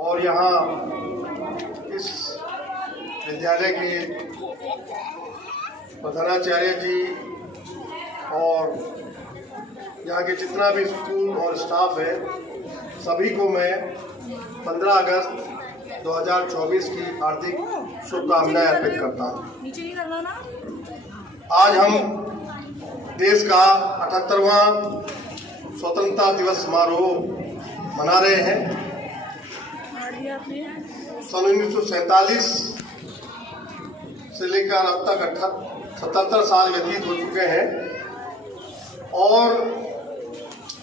और यहाँ इस विद्यालय के प्रधानाचार्य जी और यहाँ के जितना भी स्कूल और स्टाफ है, सभी को मैं 15 अगस्त 2024 की हार्दिक शुभकामनाएं अर्पित करता हूँ। आज हम देश का 78वां स्वतंत्रता दिवस समारोह मना रहे हैं। सन 1947 से लेकर अब तक 77 साल व्यतीत हो चुके हैं और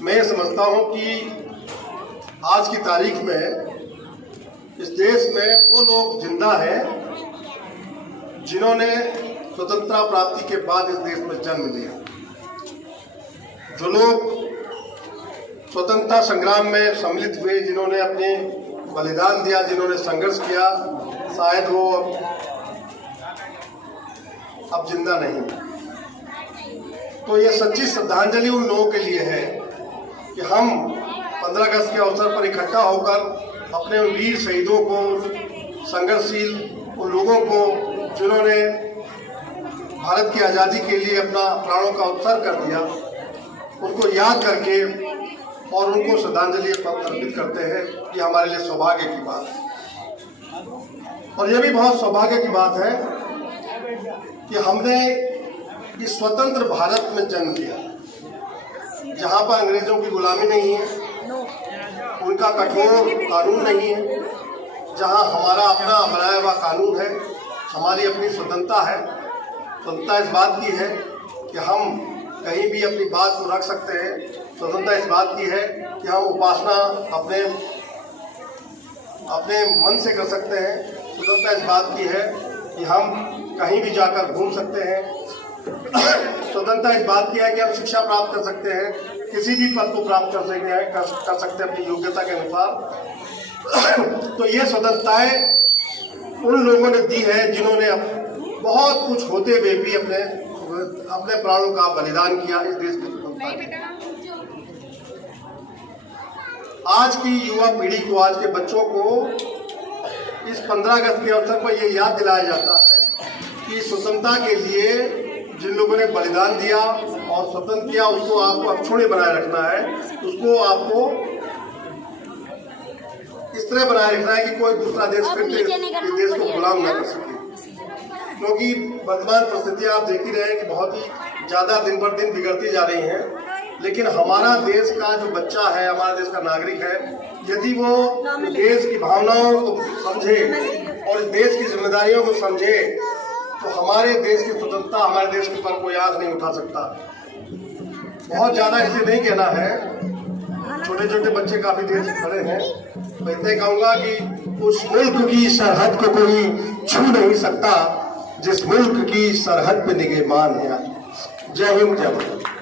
मैं समझता हूं कि आज की तारीख में इस देश में वो लोग जिंदा हैं जिन्होंने स्वतंत्रता प्राप्ति के बाद इस देश में जन्म लिया। जो लोग स्वतंत्रता संग्राम में सम्मिलित हुए, जिन्होंने अपने बलिदान दिया, जिन्होंने संघर्ष किया, शायद वो अब जिंदा नहीं। तो ये सच्ची श्रद्धांजलि उन लोगों के लिए है कि हम 15 अगस्त के अवसर पर इकट्ठा होकर अपने उन वीर शहीदों को, संघर्षशील उन लोगों को जिन्होंने भारत की आज़ादी के लिए अपना प्राणों का उत्सर्ग कर दिया, उनको याद करके और उनको श्रद्धांजलि अर्पित करते हैं। ये हमारे लिए सौभाग्य की बात है। और यह भी बहुत सौभाग्य की बात है कि हमने इस स्वतंत्र भारत में जन्म लिया, जहाँ पर अंग्रेजों की गुलामी नहीं है, उनका कठोर कानून नहीं है, जहाँ हमारा अपना बनाया हुआ कानून है, हमारी अपनी स्वतंत्रता है। स्वतंत्रता इस बात की है कि हम कहीं भी अपनी बात को रख सकते हैं। स्वतंत्रता इस बात की है कि हम उपासना अपने मन से कर सकते हैं। स्वतंत्रता इस बात की है कि हम कहीं भी जाकर घूम सकते हैं। स्वतंत्रता इस बात की है कि हम शिक्षा प्राप्त कर सकते हैं, किसी भी पद को प्राप्त कर सकते हैं अपनी योग्यता के अनुसार। तो ये स्वतंत्रताएं उन लोगों ने दी है जिन्होंने बहुत कुछ होते हुए भी अपने प्राणों का बलिदान किया इस देश की स्वतंत्रता। आज की युवा पीढ़ी को, आज के बच्चों को इस 15 अगस्त के अवसर पर यह याद दिलाया जाता है कि स्वतंत्रता के लिए जिन लोगों ने बलिदान दिया और स्वतंत्र किया, उसको आपको अक्षुण्य बनाए रखना है। उसको आपको इस तरह बनाए रखना है कि कोई दूसरा देश फिर से इस देश को गुलाम न कर सके। क्योंकि वर्तमान परिस्थितियां आप देख ही रहे हैं कि बहुत ही ज़्यादा दिन पर दिन बिगड़ती जा रही हैं। लेकिन हमारा देश का जो बच्चा है, हमारा देश का नागरिक है, यदि वो देश की भावनाओं को समझे और इस देश की जिम्मेदारियों को समझे, तो हमारे देश की स्वतंत्रता, हमारे देश के ऊपर कोई आग नहीं उठा सकता। बहुत ज़्यादा इसलिए नहीं कहना है, छोटे छोटे बच्चे काफ़ी देर से खड़े हैं। मैं इतना कहूँगा कि उस मुल्क की सरहद को कोई छू नहीं सकता जिस मुल्क की सरहद पे निगहबान है। जय हिंद, जय भारत।